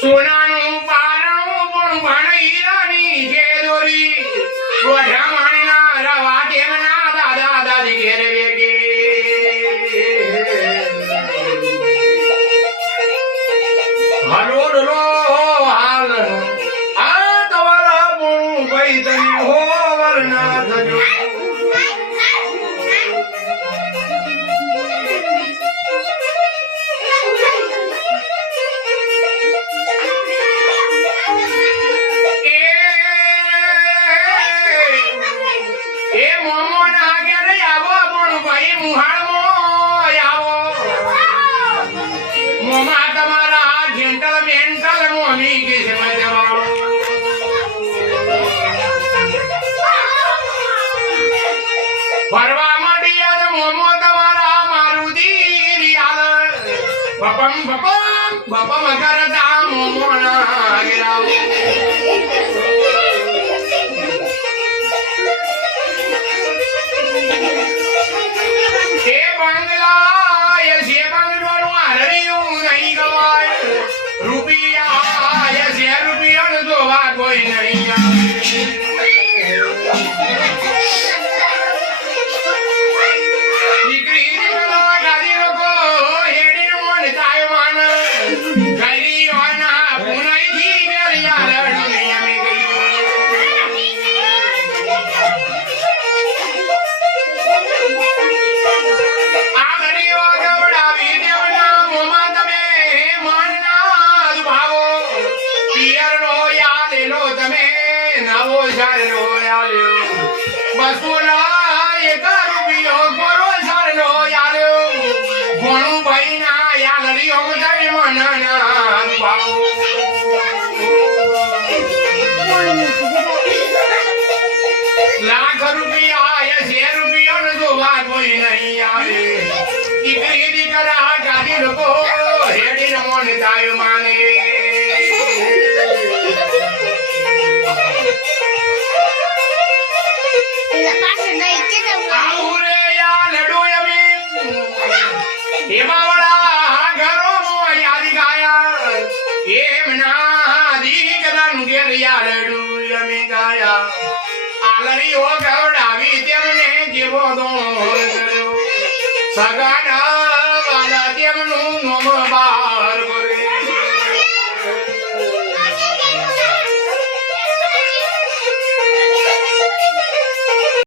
સોનાનું પારણું પણ ભણ હીરાની છે દોરી. રોઢા માણીના રવા દાદા દાદી ઘેર વેગે. હલો ડલો હાલ. આ તમારા પણ ભાઈ તને હો મુહાળમો આવો મોમા ફરવા માંડી આજ મોમો તમારા મારુતિ રિયાલ બપમ બપમ બપમ કરતા મોમો ના ગિરાવ રૂપિયા એ છે રૂપિયાનું કોઈ નહીં લાખ રૂપિયા એ છે રૂપિયાનો જોવા કોઈ નહીં આવે. દીકરી દીકરા ગાડી લોકો હેડી રમણ તાય માને. ఏమినాదీకదంగెరియాలడు యమిగాయ అలరి ఓ గౌడ విద్యమనే జీవోదో సగడ బలత్యమును నొమబా